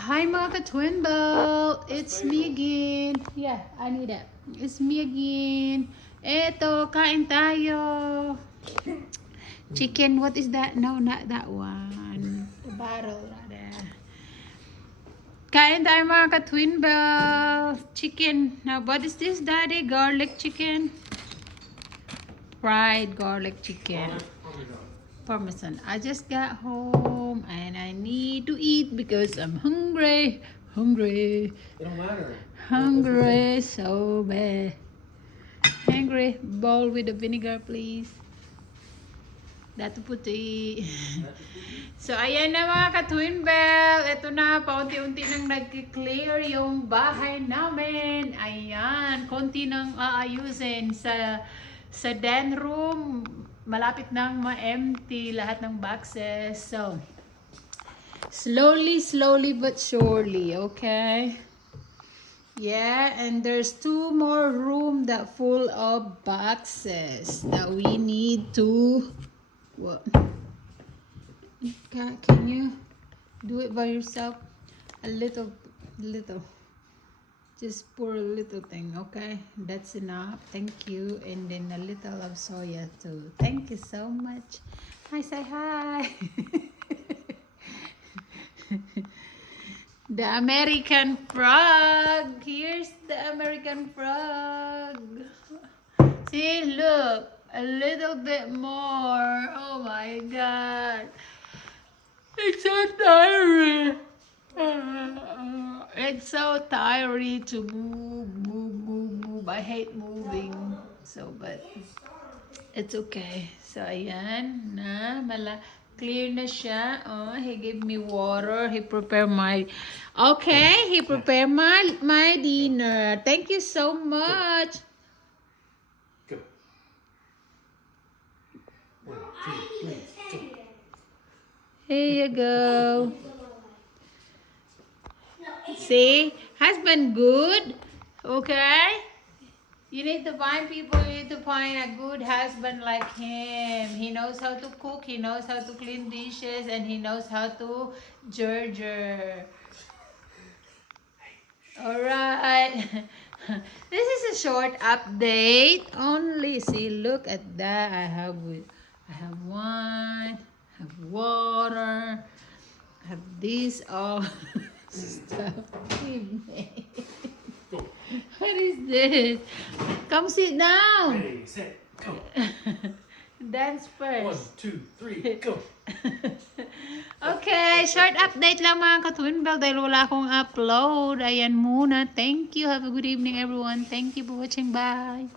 Hi mga ka-twin belt! It's me again. Yeah, I need that. It's me again. Eto, kain tayo. Chicken, what is that? No, not that one. The bottle, rather. Kain tayo mga ka-twin belt. Chicken. Now, what is this, daddy? Garlic chicken? Fried garlic chicken. Parmesan. I just got home and I need to eat because I'm hungry. Hungry. It don't matter. Hungry so bad. Hungry. Bowl with the vinegar, please. Dato puti. So, ayan na mga ka-twin bell. Ito na, paunti-unti nang nag-clear yung bahay namin. Ayan, konti nang aayusin sa den room. Malapit nang ma-empty lahat ng boxes. So, slowly but surely, okay? Yeah, and there's 2 more room that full of boxes that we need to... What? Can you do it by yourself? A little. Just pour a little thing, okay? That's enough. Thank you. And then a little of soya too. Thank you so much. Hi, say hi. The American frog. Here's the American frog. See, look. A little bit more. Oh my God. It's so tiring. It's so tiring to move. I hate moving. So, but it's okay. So, ayan na. Clear na siya. Oh, he gave me water. He prepared my... Okay, he prepared my dinner. Thank you so much. Go. 1, 2, 3, go. Here you go. See? Husband good. Okay? You need to find people, you need to find a good husband like him. He knows how to cook, he knows how to clean dishes, and he knows how to judger. Alright. This is a short update. Only see, look at that. I have wine, I have water, I have this all stuff we made. Go. What is this? Come sit down. Ready, set, go. Dance 1, first. 2, 3, go. Okay, short update lang mga ka-twin bell dahil wala akong upload. Ayan muna. Thank you. Have a good evening everyone. Thank you for watching. Bye.